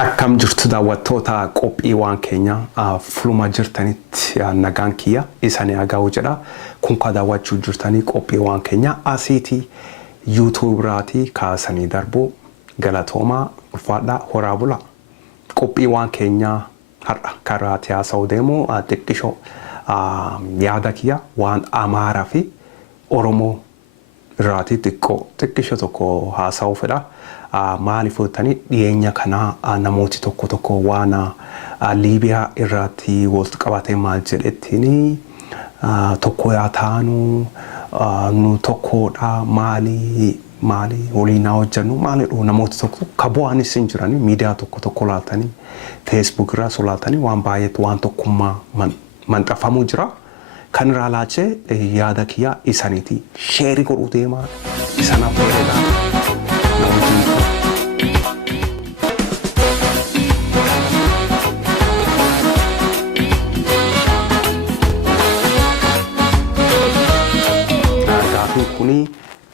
Akkam jirtu daawwattoota qophii waan keenya fuluma jirtanitti nagaan kiyya isanii agaa'u jedha. Kun ka daawwachuu jirtanii qophii waan keenya asiitii YouTube irratti kaasanii darbu galatooma ulfaadha horaa bula. Qophii waan keenya har'a karaatti haasa'u deemu xiqqishoo yaada kiyya waan Amaaraa fi Oromoo irratti xiqqishoo tokko haasa'u fedha. Maaliif footanii dhiyeenya kana namooti tokko waan Liibiyaa irratti walitti qabatee maal jedhettini tokko yaa taanu nu tokkodha maali waliin hojjennu maalidha namooti tokko kabu'anis hin jirani miidiyaa tokko laaltanii Facebook irraa solaaltanii waan baay'eetu waan tokkummaa manxafamuu jira. Kan irraa laachee yaada kiyya isaniiti sheerii godhuu deemaa isanaaf fayyada.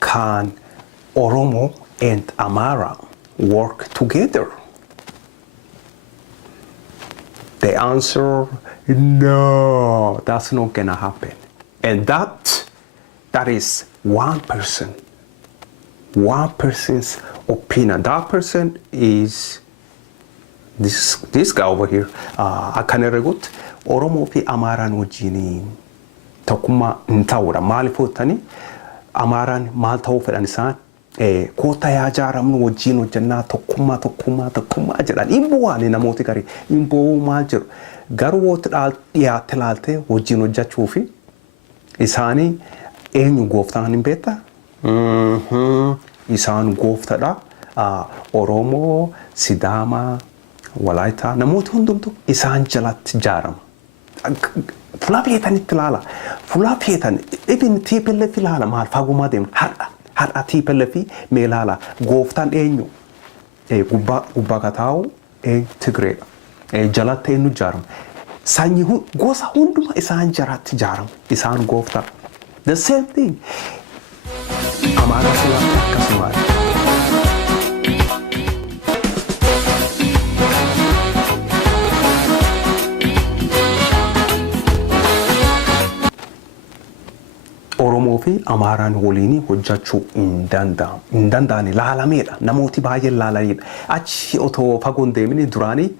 Can Oromo and Amara work together? The answer, no, that's not gonna happen. And that is one person's opinion. That person is this guy over here. Akaneregut Oromo fi Amara wajjini tokkummaa hin ta'udha. Maaliif footanii Amaraan maal ta'uu fedhan isaan koota yaa jaaramnu wajjin hojjannaa tokkummaa jedhan immoo waan namooti garii immoo maal jiru garuu wootti dhiyaatte laaltee wajjin hojjechuu fi isaanii eenyu gooftaan hin beekta isaan gooftadha Oromoo Sidaamaa Walaayitaa namooti hundumtu isaan jalatti jaarama. Fulafietan itilala fulafietan even TPLF ilala maal faguma dem har'a TPLF meelala gooftaan eenyu gubbaa kataawu Tigreedha jalatti eenyu jaarama sanyi gosa hunduma isaan jalatti jaarama isaan gooftaa the same thing Amaaraa sulatti akkasuma Oromoo fi Amaaraan waliin hojjechuu hin danda'ani laalameedha namooti baay'een laalanidha achi otoo fagoon deemanii duraanii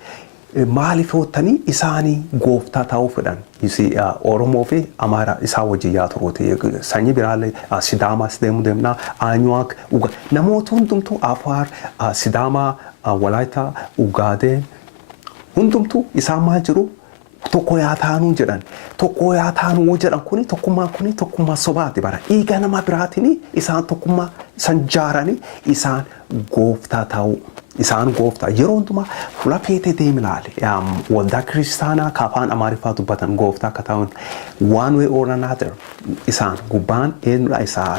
maaliif hootanii isaanii gooftaa ta'uu fedhan Oromoo fi Amaaraa isaa wajjin yaa turooti sanyii biraallee Sidaamaas deemnaa Aanyuwaak namoota hundumtuu Afaar Sidaamaa Walaayitaa Ugaadeen hundumtuu isaan maal jiru tokko yaa taanuu jedhan tokko yaa taanuu jedhan kuni tokkummaa sobaati bara dhiiga nama biraatiin isaan tokkummaa san jaaranii isaan gooftaa ta'uu isaan gooftaa yeroo hundumaa fuula feetee deemi laale waldaa kiristaanaa afaan Amaariffaa dubbatan gooftaa akka ta'an one way or another isaan gubbaan eenyudha isaa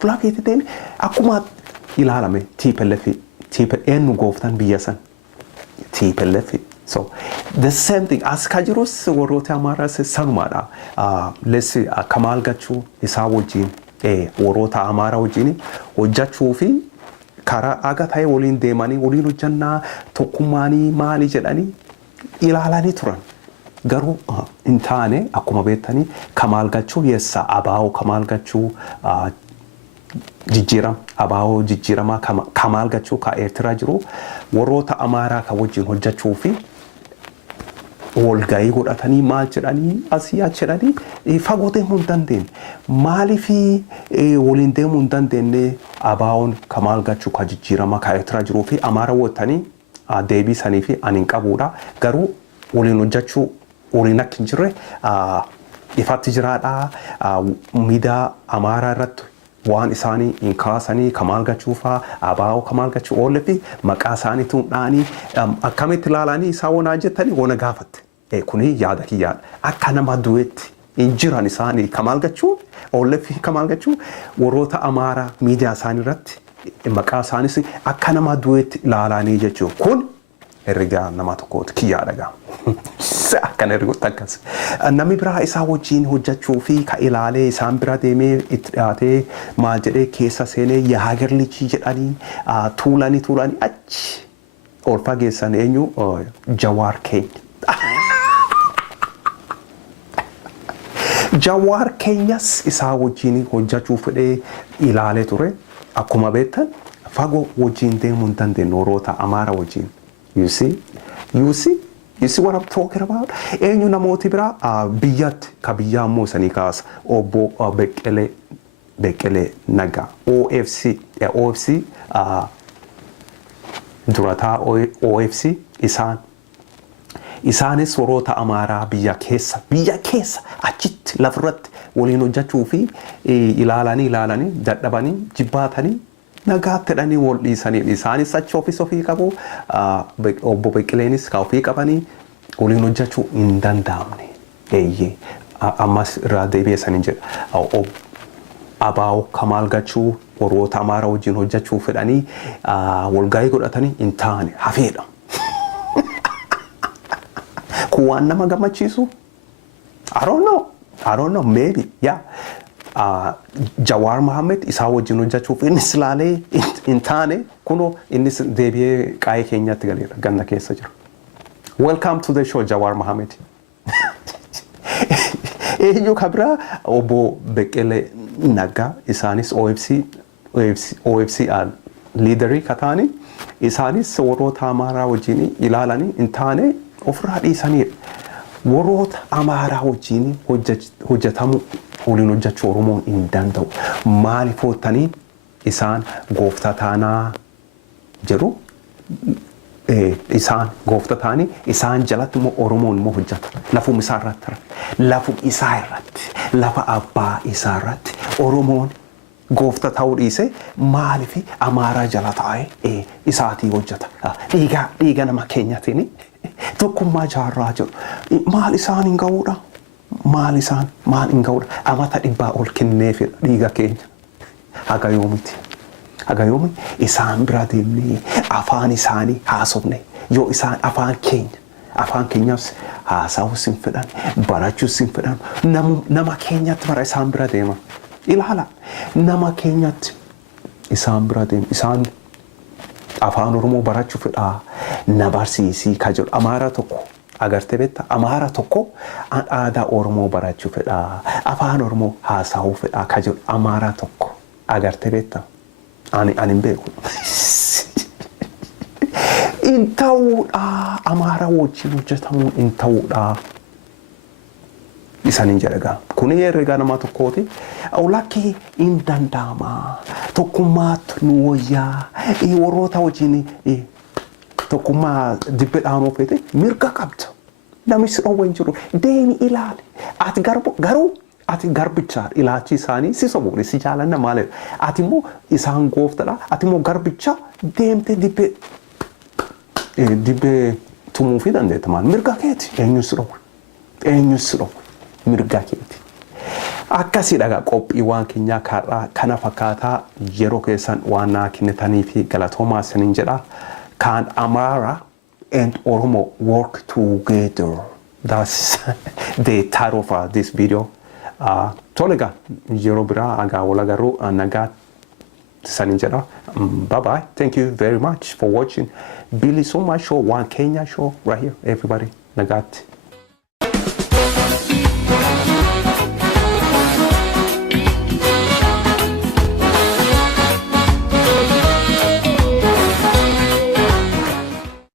fuula feetee deemi akkuma ilaalame TPLF eenyu gooftaan biyya san TPLF. So the same thing as Kajirus warroota Amaaraa sanumaadha. Lessi Kamal Gachu isaa wajjin warroota Amaaraa wajjin hojjechuu fi karaa aga ta'e waliin deemanii waliin hojjannaa tokkummaanii maali jedhanii ilaalanii turan. Garuu hin taane akkuma beektanii Kamal Gachuu yessa abaa'oo Kamal Gachuu jijjiiramaa Kamal Gachuu ka Eertiraa jiru warroota Amaaraa ka wajjin hojjechuu fi walgahii godhatanii maal jedhanii asii achi jedhanii fagoo deemuu hin dandeenye maaliif waliin deemuu hin dandeenye abaa'oon Kamal Gachuu ka jijjiiramaa ka Eertiraa jiruu fi Amaaraa wajjin deebii sanii fi ani hin qabuudha garuu waliin hojjechuu waliin akka hin jirre ifatti jiraadha miidiyaa Amaaraa irratti waan isaanii hin kaasanii Kamal Gachuu faa abaa'oo Kamal Gachuu oolle fi maqaa isaanii tuudhaanii akkamitti ilaalanii isaa wonaa jettanii wona gaafatte kuni yaada kiyyaadha akka nama du'eetti hin jiran isaanii Kamal Gachuu oolle fi Kamal Gachuu warroota Amaaraa miidiyaa isaanii irratti maqaa isaaniis akka nama du'eetti ilaalanii jechuudha kun herregaa nama tokkooti kiyyaadha Kan ergoota akkas. Namni biraa isaa wajjin hojjechuu fi ka ilaalee isaan bira deemee itti dhiyaatee maal jedhee keessa seenee yaa hagarlichii jedhanii tuulanii achi ol fageessan eenyu Jawaar keenya. Jawaar keenyas isaa wajjin hojjechuu fedhee ilaalee ture. Akkuma beektan fagoo wajjin deemuu hin dandeenye warroota Amaara wajjin. You see what I'm talking about? Eenyu namooti biraa biyyatti ka biyyaa immoo sanii kaasa obbo Beqqelee Naggaa OFC durataa OFC isaanis warroota Amaaraa biyya keessa achitti lafirratti waliin hojjechuu fi ilaalanii dadhabanii jibbaatanii nagaatti jedhanii wal dhiisanii isaanis achi ofii qabu obbo Beqqeleenis ka ofii qabanii waliin hojjechuu hin danda'amne. Eeyyee ammas irraa deebi'anii jedha Abaaw Kamaal Gachuu warroota Amaaraa wajjin hojjechuu fedhanii walgahii godhatanii hin taane hafeedha. Kun waan nama gammachiisu? I don't know, maybe, yeah. Jawaar Mohammed isaa wajjin hojjechuuf innis ilaalee hin taane kunoo innis deebi'ee qaayee keenyatti galeera ganna keessa jira. Welcome to the show Jawaar Mohammed. Eenyu kabira obbo Beqqelee Naggaa isaanis OFC leaderii kataanii isaanis warroota Amaaraa wajjin ilaalanii hin taane ofirraa dhiisanii warroota Amaaraa wajjin hojjetamu waliin hojjechuu Oromoon hin danda'u. Maaliif hoottanii isaan gooftaa taanaa jedhu isaan gooftaa taanii isaan jalatti immoo Oromoon immoo hojjeta. Lafum isaa irratti lafa abbaa isaa irratti Oromoon gooftaa ta'uu dhiise maaliif Amaaraa jala taa'ee isaatii hojjeta. Dhiiga nama keenyatiin tokkummaa jaarraa jiru. Maal isaan hin ga'uudha? Maal hin ga'uudha? Amata 100 ol kenneefidha dhiiga keenya. Haga yoomi isaan bira deemnee afaan isaanii haasofne yoo isaan afaan keenyaas haasawus hin fedhan barachuus hin fedhan nama keenyatti bara isaan bira deema. Ilaala nama keenyatti isaan bira deema. Isaan afaan Oromoo barachuu fedhaa na barsiisii ka jedhu Amaara tokko agarte beektaa Amaara tokko aadaa Oromoo barachuu fedhaa afaan Oromoo haasawuu fedhaa ka jedhu Amaara tokko agarte beektaa ani hin beeku. In ta'uudha Amaara wajjin hojjetamuu in ta'uudha. Isaanin jedhagaa kun herregaa nama tokkooti awlakkii hin danda'ama tokkummaatti nu wayyaa warroota wajjin tokkummaa dibbe dhaanoo feete mirga qabda namni si dhowwe hin jiru deemi ilaali ati garuu ati garbicha ilaachi isaanii si sobuuri si jaalanna maaliif ati immoo isaan gooftadha ati immoo garbicha deemte dibbe tumuu fi dandeetta maal mirga keeti eenyu si dhowwe mirga keeti. Akkasii dhagaa qophii waan keenyaa kana fakkaataa yeroo keessan waan naa kennitanii fi galatoomaa sinin jedha. Can Amara and Oromo work together? That's the title of this video. Tolega yeroo biraa agaa wal agarru nagaa sinin jedha. Bye bye. Thank you very much for watching Bilisummaa Show, One Kenya Show right here. Everybody, nagaatti.